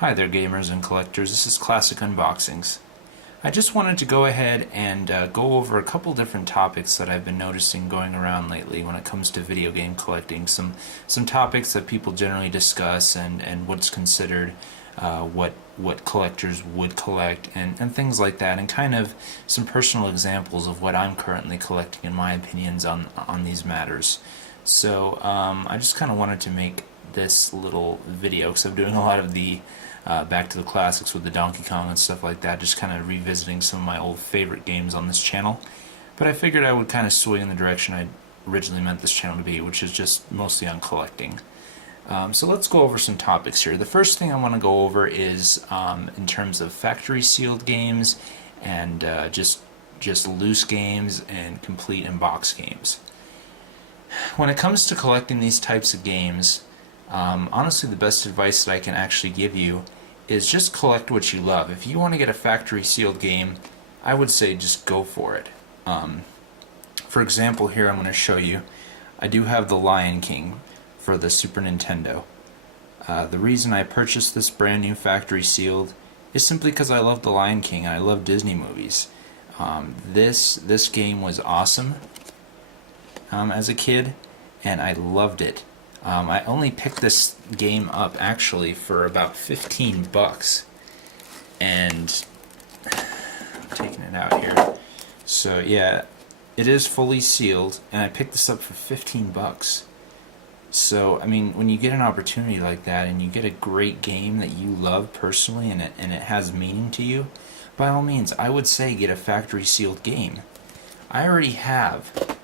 Hi there gamers and collectors, this is Classic Unboxings. I just wanted to go ahead and go over a couple different topics that I've been noticing going around lately when it comes to video game collecting. Some topics that people generally discuss and what's considered what collectors would collect and things like that, and kind of some personal examples of what I'm currently collecting and my opinions on these matters. So I just kind of wanted to make this little video because I'm doing a lot of the back to the classics with the Donkey Kong and stuff like that, just kind of revisiting some of my old favorite games on this channel. But I figured I would kind of swing in the direction I originally meant this channel to be, which is just mostly on collecting. So let's go over some topics here. The first thing I want to go over is in terms of factory sealed games and just loose games and complete and box games. When it comes to collecting these types of games, honestly the best advice that I can actually give you is just collect what you love. If you want to get a factory sealed game, I would say just go for it. For example, here I'm going to show you, I do have The Lion King for the Super Nintendo. The reason I purchased this brand new factory sealed is simply because I love The Lion King and I love Disney movies. This game was awesome as a kid, and I loved it. I only picked this game up actually for about 15 bucks, and I'm taking it out here. So yeah, it is fully sealed, and I picked this up for 15 bucks. So I mean, when you get an opportunity like that and you get a great game that you love personally and it has meaning to you, by all means I would say get a factory sealed game. I already have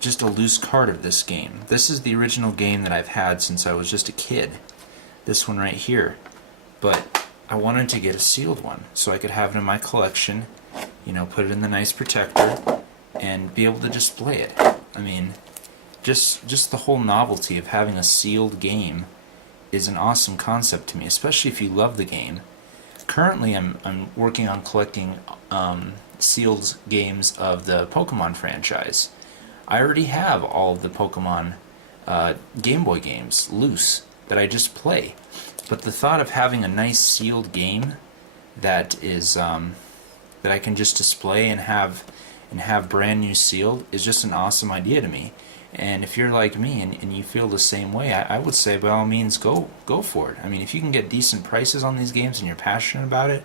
just a loose card of this game. This is the original game that I've had since I was just a kid. This one right here. But I wanted to get a sealed one so I could have it in my collection, you know, put it in the nice protector and be able to display it. I mean, just the whole novelty of having a sealed game is an awesome concept to me, especially if you love the game. Currently I'm working on collecting sealed games of the Pokemon franchise. I already have all of the Pokemon Game Boy games loose that I just play, but the thought of having a nice sealed game that is that I can just display and have brand new sealed is just an awesome idea to me. And if you're like me and you feel the same way, I would say by all means go for it. I mean, if you can get decent prices on these games and you're passionate about it,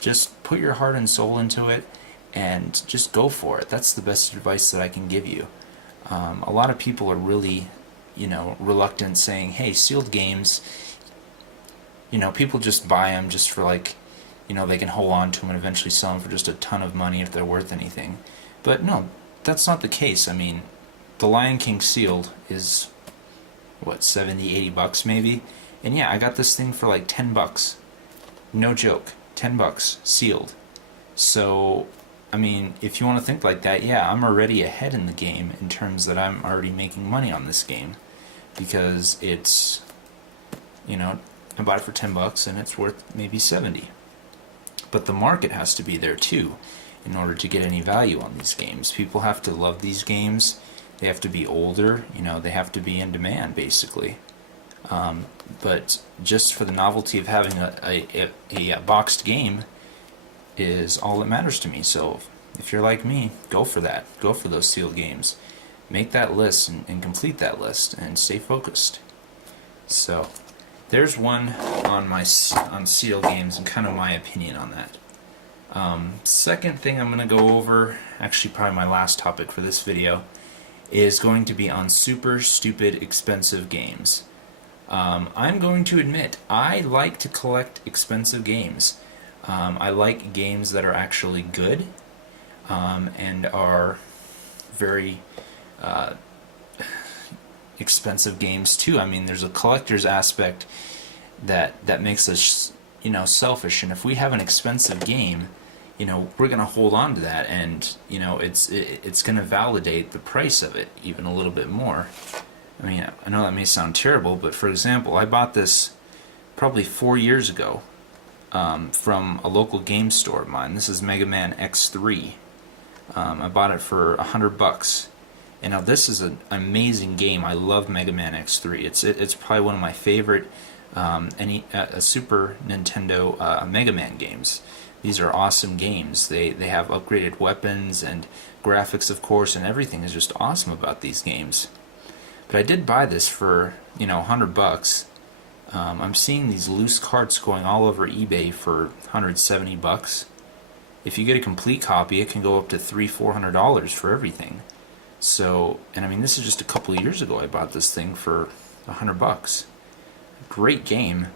just put your heart and soul into it and just go for it. That's the best advice that I can give you. A lot of people are really, reluctant, saying, hey, sealed games, people just buy them just for they can hold on to them and eventually sell them for just a ton of money if they're worth anything. But no, that's not the case. I mean, The Lion King sealed is, what, 70, 80 bucks maybe? And yeah, I got this thing for like 10 bucks. No joke, 10 bucks, sealed. So I mean, if you want to think like that, yeah, I'm already ahead in the game in terms that I'm already making money on this game, because it's, I bought it for 10 bucks and it's worth maybe 70. But the market has to be there too in order to get any value on these games. People have to love these games. They have to be older, they have to be in demand basically. But just for the novelty of having a boxed game is all that matters to me. So if you're like me, go for that. Go for those sealed games. Make that list and complete that list and stay focused. So there's one on sealed games and kind of my opinion on that. Second thing I'm going to go over, actually probably my last topic for this video, is going to be on super stupid expensive games. I'm going to admit I like to collect expensive games. I like games that are actually good and are very expensive games too. I mean, there's a collector's aspect that makes us, selfish. And if we have an expensive game, we're gonna hold on to that, and it's gonna validate the price of it even a little bit more. I mean, I know that may sound terrible, but for example, I bought this probably 4 years ago. From a local game store of mine. This is Mega Man X3. I bought it for 100 bucks. And now this is an amazing game. I love Mega Man X3. It's probably one of my favorite a Super Nintendo Mega Man games. These are awesome games. They have upgraded weapons and graphics, of course, and everything is just awesome about these games. But I did buy this for, $100. I'm seeing these loose carts going all over eBay for $170. If you get a complete copy, it can go up to $300-400 for everything. So, and I mean, this is just a couple of years ago I bought this thing for $100. Great game,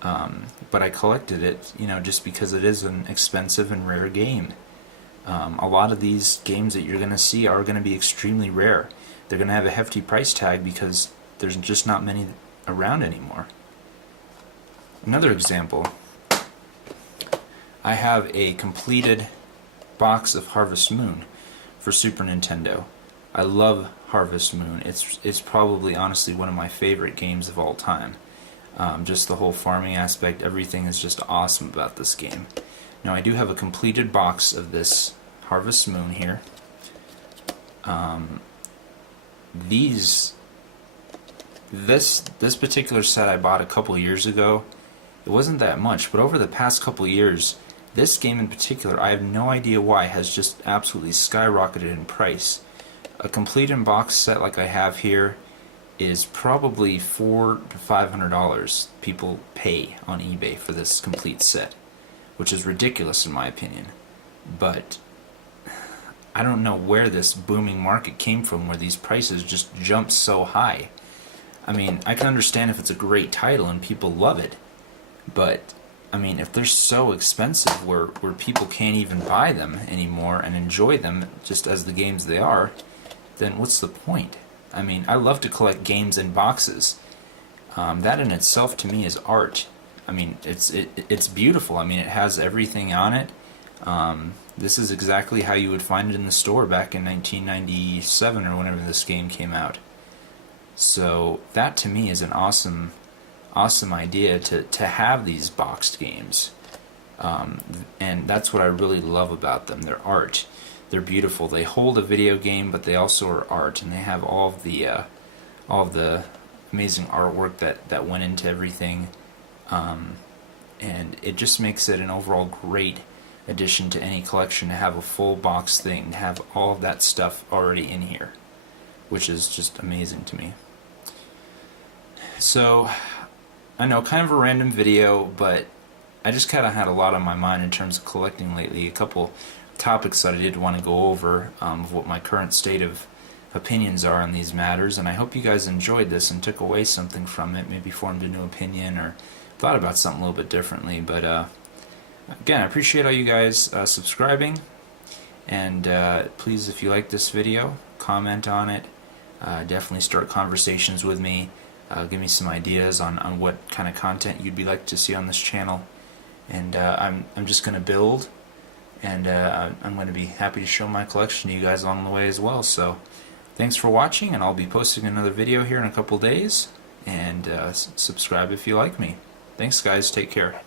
but I collected it, just because it is an expensive and rare game. A lot of these games that you're going to see are going to be extremely rare. They're going to have a hefty price tag because there's just not many around anymore. Another example, I have a completed box of Harvest Moon for Super Nintendo. I love Harvest Moon. It's probably, honestly, one of my favorite games of all time. Just the whole farming aspect, everything is just awesome about this game. Now, I do have a completed box of this Harvest Moon here. This particular set I bought a couple years ago. It wasn't that much, but over the past couple years, this game in particular, I have no idea why, has just absolutely skyrocketed in price. A complete in-box set like I have here is probably $400 to $500 people pay on eBay for this complete set, which is ridiculous in my opinion. But I don't know where this booming market came from where these prices just jump so high. I mean, I can understand if it's a great title and people love it, but I mean, if they're so expensive where people can't even buy them anymore and enjoy them just as the games they are, then what's the point? I mean, I love to collect games in boxes. That in itself to me is art. I mean, it's beautiful. I mean, it has everything on it. This is exactly how you would find it in the store back in 1997 or whenever this game came out. So that to me is an awesome idea to have these boxed games. And that's what I really love about them. They're art. They're beautiful. They hold a video game, but they also are art, and they have all of the amazing artwork that went into everything. And it just makes it an overall great addition to any collection to have a full box thing, to have all of that stuff already in here, which is just amazing to me. So, I know, kind of a random video, but I just kind of had a lot on my mind in terms of collecting lately. A couple topics that I did want to go over of what my current state of opinions are on these matters, and I hope you guys enjoyed this and took away something from it, maybe formed a new opinion or thought about something a little bit differently. But again, I appreciate all you guys subscribing, and please, if you like this video, comment on it. Definitely start conversations with me. Give me some ideas on what kind of content you'd be like to see on this channel. And I'm just going to build, and I'm going to be happy to show my collection to you guys along the way as well. So thanks for watching, and I'll be posting another video here in a couple days. And subscribe if you like me. Thanks guys, take care.